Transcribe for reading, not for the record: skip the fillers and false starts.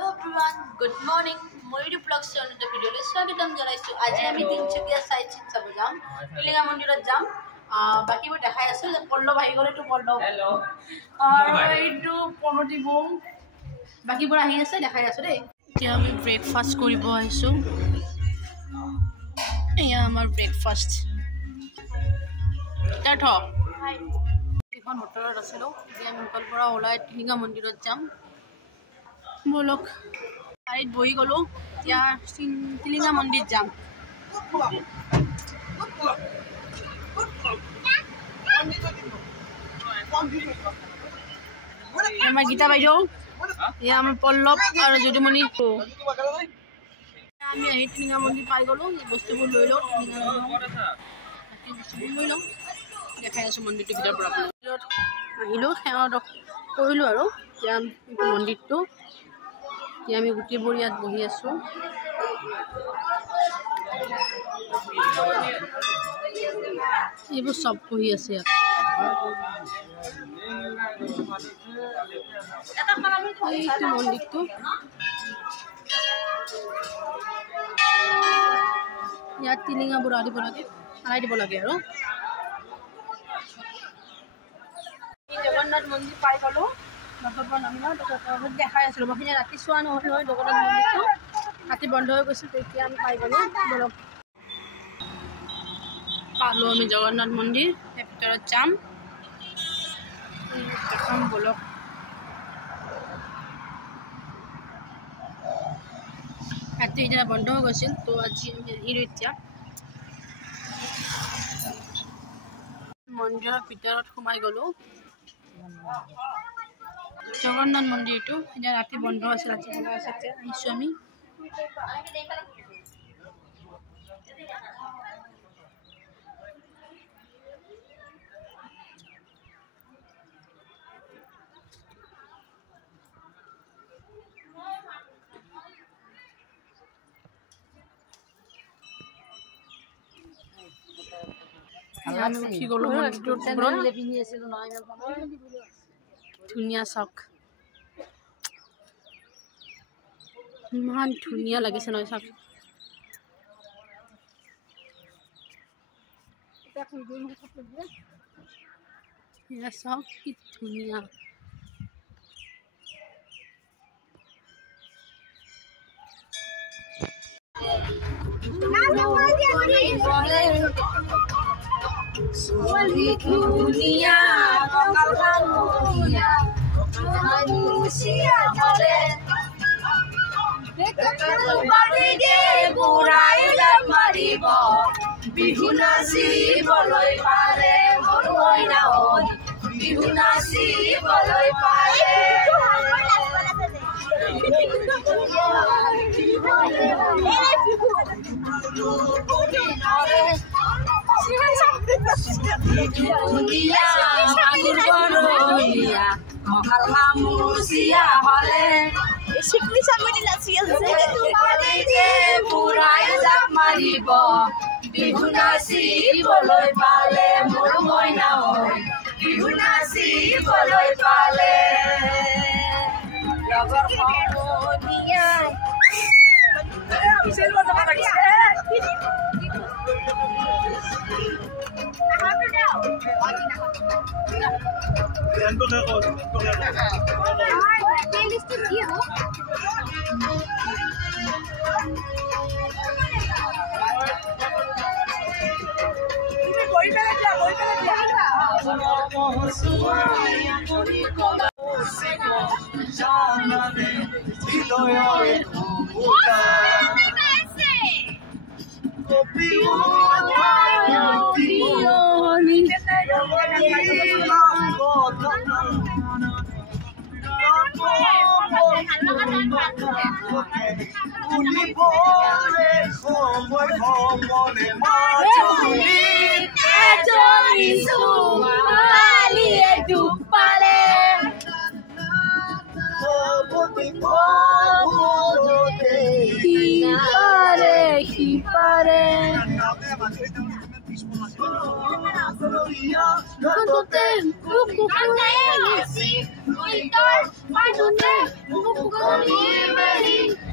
Hello everyone, good morning. Moidu vlog channel the video le swagatam janaisu. Aji ami Tinsukia site sab jam. Tilinga mondirat jam. Baki bo dekhai asu pollo bhai gole to pollo. Hello. Eitu ponoti bo. Baki bo ahi ase dekhai asu dei. Tia ami breakfast koribo aisu. Eya amar breakfast. Tatho. এখন হোটেলত আছিলো এতিয়া আমি hotel পৰা ওলাই টিলিঙা মন্দিৰত যাম বলক গাড়ীত বহি গলো এতিয়া টিলিঙা মন্দিৰ যাম আমাৰ গীতা বাইদেউ এয়া আমাৰ পল্লৱ আৰু যদুমণি আমি আহি টিলিঙা মন্দিৰ পাই গলো এই বস্তুবোৰ লৈ লওঁ লৈ লওঁ দেখাই আছো মন্দিৰটোৰ ভিতৰৰ পৰা আহিলো সেৱা কৰিলো আৰু এতিয়া মন্দিৰটো এতিয়া আমি গোটেইবোৰ ইয়াত বহি আছো এইবোৰ চব বহি আছে ইয়াত এইটো মন্দিৰটো ইয়াত টিলিঙাবোৰ আনিব লাগে আলাই দিব লাগে আৰু জগন্নাথ মন্দিৰ পাই গলো নতুবা নামিলা তাৰপিছত দেখাই আছিলো বাহিনী ৰাতি চোৱা নহ'ল হয় জগন্নাথ মন্দিৰটো ৰাতি বন্ধ হৈ গৈছিল তেতিয়া আমি পাই গলো বলক পালো আমি জগন্নাথ মন্দিৰ ভিতৰত যাম এখন বলক ৰাতি এতিয়া বন্ধ হৈ গৈছিল তো আজি আমি আহিলো এতিয়া মন্দিৰৰ ভিতৰত সোমাই গলো জগন্নাথ মন্দিৰটো এতিয়া ৰাতি বন্ধ আছে ৰাতি বন্ধ আছে আহিছো আমি ধুনীয়া চক ইমান ধুনীয়া লাগিছে নহয় চক চক কি ধুনীয়া Suali dunia bakal mulia manusia jale dekal bari de burai la maribo bihunasi boloi pare boloi na oi bihunasi boloi pare Dunia manusia mahal manusia hale sikli sampai di nasihat saya de purai dak maribo bihunasi boloi pale murmoi na oi bihunasi boloi pale lagar dunia bisa lu sama lagi Cuánto tempo my goodness, look at me, ready.